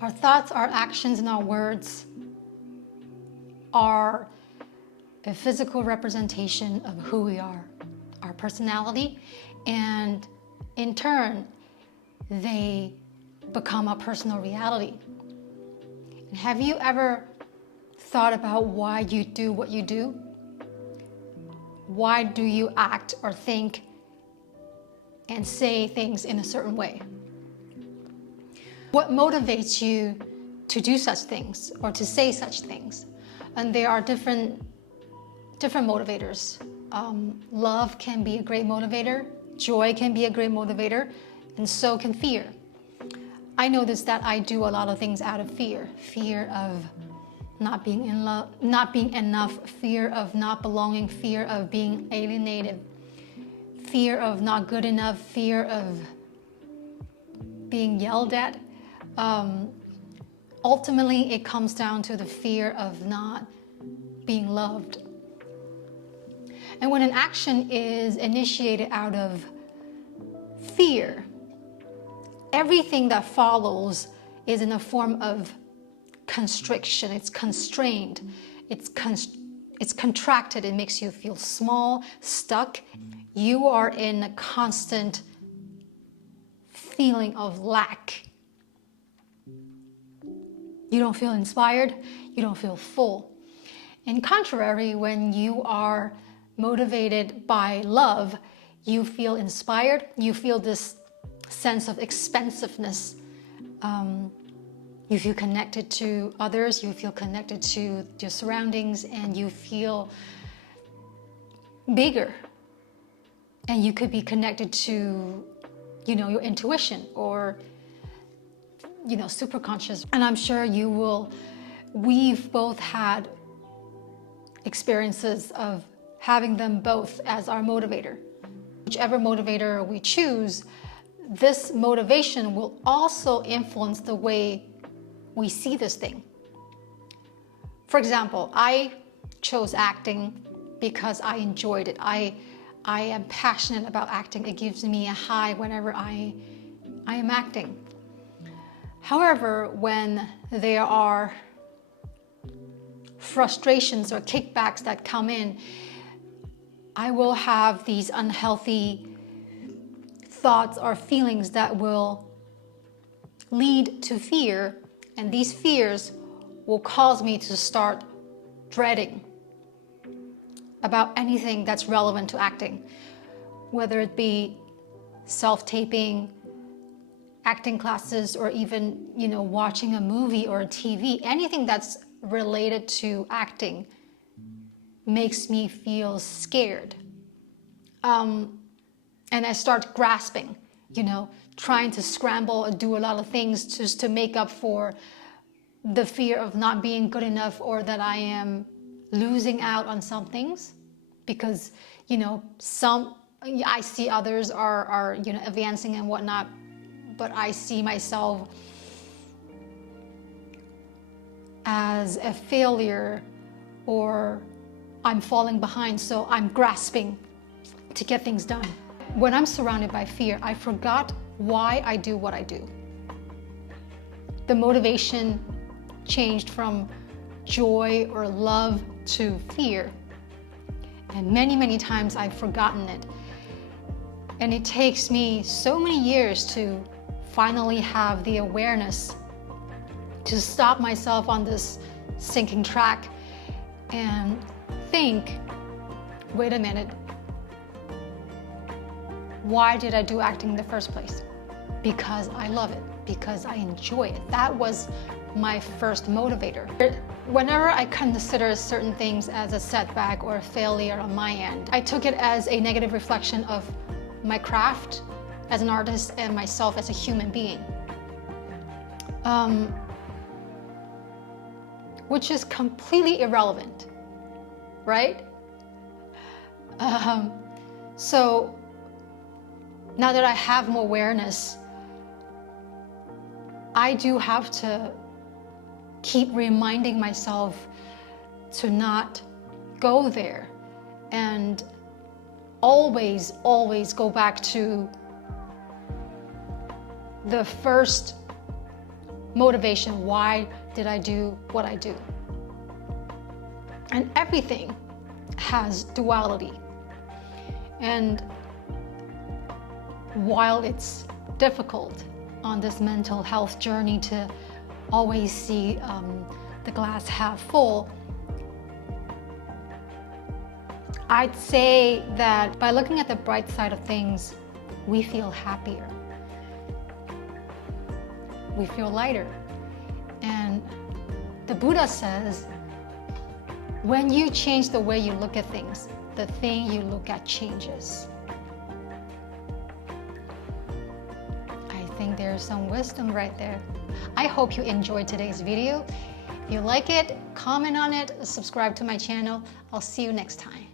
Our thoughts, our actions, and our words are a physical representation of who we are, our personality, and in turn, they become a personal reality. And have you ever thought about why you do what you do? Why do you act or think and say things in a certain way? What motivates you to do such things or to say such things? And there are different motivators. Love can be a great motivator. Joy can be a great motivator, and so can fear. I noticed that I do a lot of things out of fear. Fear of not being in love, not being enough, fear of not belonging, fear of being alienated, fear of not good enough, fear of being yelled at. Ultimately, it comes down to the fear of not being loved. And when an action is initiated out of fear, everything that follows is in a form of constriction. It's constrained. It's contracted. It makes you feel small, stuck. You are in a constant feeling of lack. You don't feel inspired. You don't feel full. In contrary, when you are motivated by love, you feel inspired. You feel this sense of expansiveness. You feel connected to others. You feel connected to your surroundings, and you feel bigger. And you could be connected to, your intuition or, superconscious. And I'm sure we've both had experiences of having them both as our motivator. Whichever motivator we choose, this motivation will also influence the way we see this thing. For example, I chose acting because I enjoyed it. I am passionate about acting. It gives me a high whenever I am acting. However, when there are frustrations or kickbacks that come in, I will have these unhealthy thoughts or feelings that will lead to fear, and these fears will cause me to start dreading about anything that's relevant to acting, whether it be self-taping, acting classes, or even, watching a movie or a TV. Anything that's related to acting makes me feel scared. And I start grasping, trying to scramble and do a lot of things just to make up for the fear of not being good enough, or that I am losing out on some things, because, I see others are advancing and whatnot, but I see myself as a failure, or I'm falling behind, so I'm grasping to get things done. When I'm surrounded by fear, I forgot why I do what I do. The motivation changed from joy or love to fear. And many, many times I've forgotten it. And it takes me so many years to finally have the awareness to stop myself on this sinking track and think, wait a minute, why did I do acting in the first place? Because I love it, because I enjoy it. That was my first motivator. Whenever I consider certain things as a setback or a failure on my end, I took it as a negative reflection of my craft as an artist and myself as a human being. Which is completely irrelevant, right? So now that I have more awareness, I do have to keep reminding myself to not go there, and always go back to the first motivation. Why did I do what I do? And everything has duality. And while it's difficult on this mental health journey to always see the glass half full, I'd say that by looking at the bright side of things, we feel happier. We feel lighter. And the Buddha says, when you change the way you look at things, the thing you look at changes. I think there's some wisdom right there. I hope you enjoyed today's video. If you like it, comment on it, subscribe to my channel. I'll see you next time.